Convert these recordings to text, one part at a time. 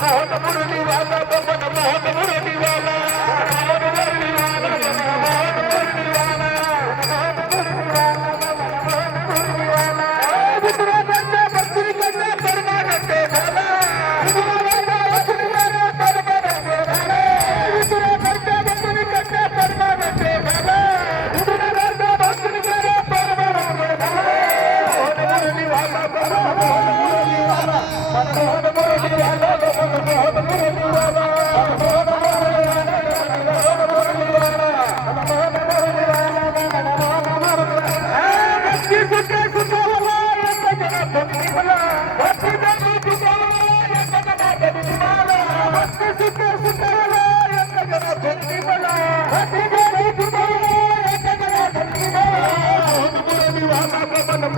Mohan What?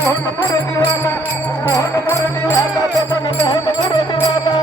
Mohan भर दीवाना मोहन भर दीवाना मोहन भर दीवाना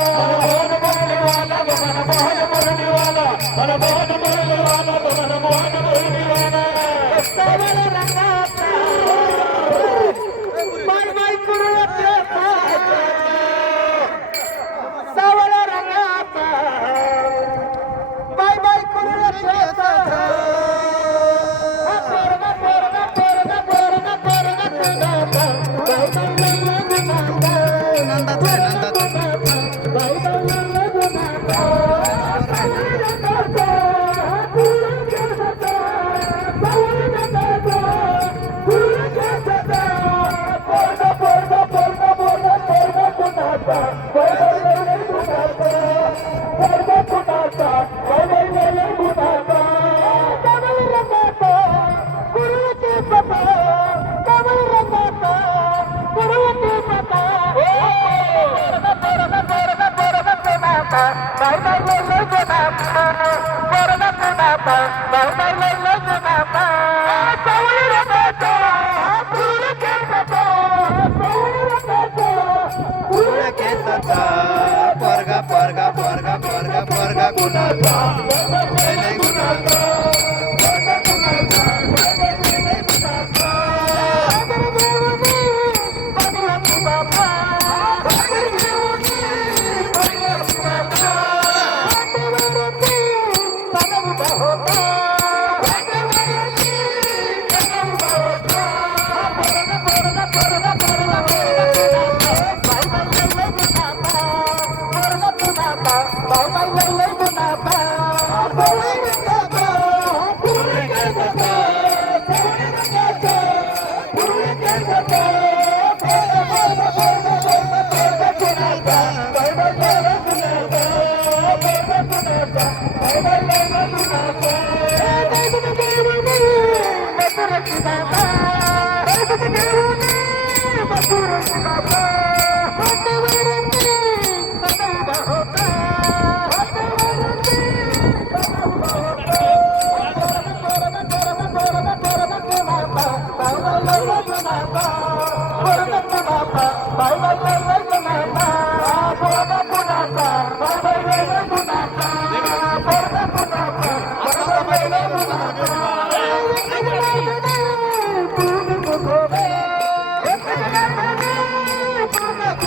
पोरगा पोरगा पोरगा पोरगा पोरगा कुणाचा Bye.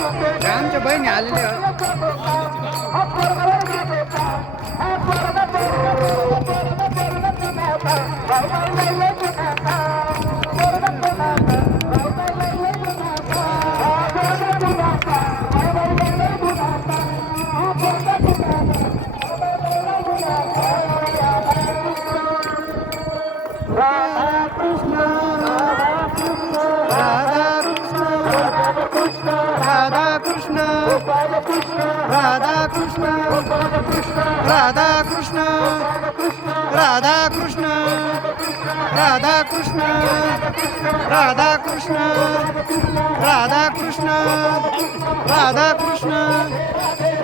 आमच्या बहिणी आलेल्या राधा कृष्ण राधा कृष्ण राधा कृष्ण राधा कृष्ण राधा कृष्ण राधा कृष्ण राधा कृष्ण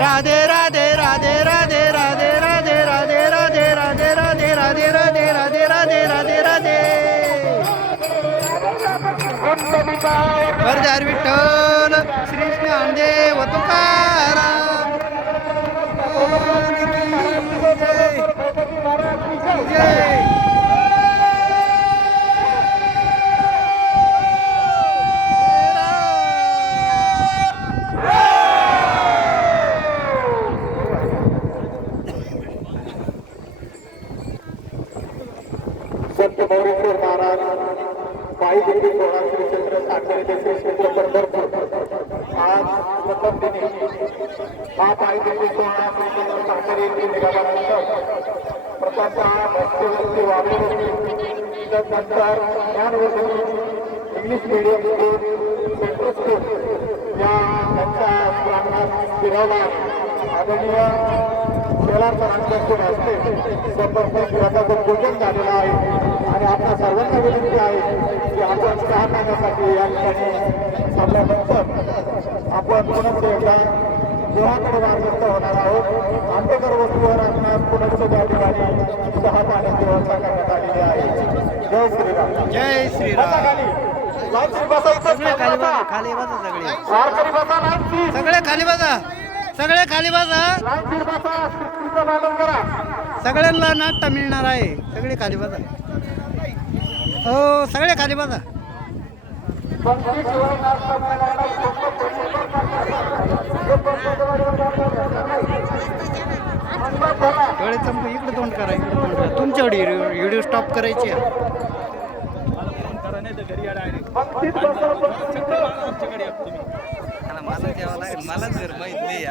राधे राधे राधे राधे राधे राधे राधे राधे राधे राधे राधे राधे राधे राधे राधे राधे वरदार विठ्ठल बोल श्रीकृष्ण अंजे व तुकाराम महाराज पायी श्री चंद्र साखरे ते श्री क्षेत्र आज प्रथम दिनी हा पायी दिंडी सोहळा श्री क्षेत्र निघाल्यानंतर प्रथमतः मध्यवर्ती वापरवस्ती त्यानंतर Dnyanvardhini English medium school central school या त्यांच्या प्रांगणात फिरवला आदरणीय शेलार सरांच्या हस्ते संपर्क ग्रंथाचं पूजन झालेलं आहे आणि आपल्या सर्वांना विनंती आहे की आपण सहा महिन्यासाठी या ठिकाणी थांबल्यानंतर आपण पुनश्च एकदा देवाकडे मार्गस्थ होणार आहोत. आंबेकर वस्तूवर असणार पुनश्च त्या ठिकाणी सहा पाण्याची व्यवस्था करण्यात आलेली आहे. जय श्रीराम. जय श्रीराम. सगळे खाली बसा. सगळे खाली बसा. सगळे खाली बसा. सगळ्यांना नाट्य मिळणार आहे. सगळे खाली बसा. हो सगळे खाली बसा. डोळे चंपू इकडे तोंड करा इकडे तोंड करा. तुमच्याकडे व्हिडिओ स्टॉप करायची मला मला द्यावं लागेल मलाच माहीत नाही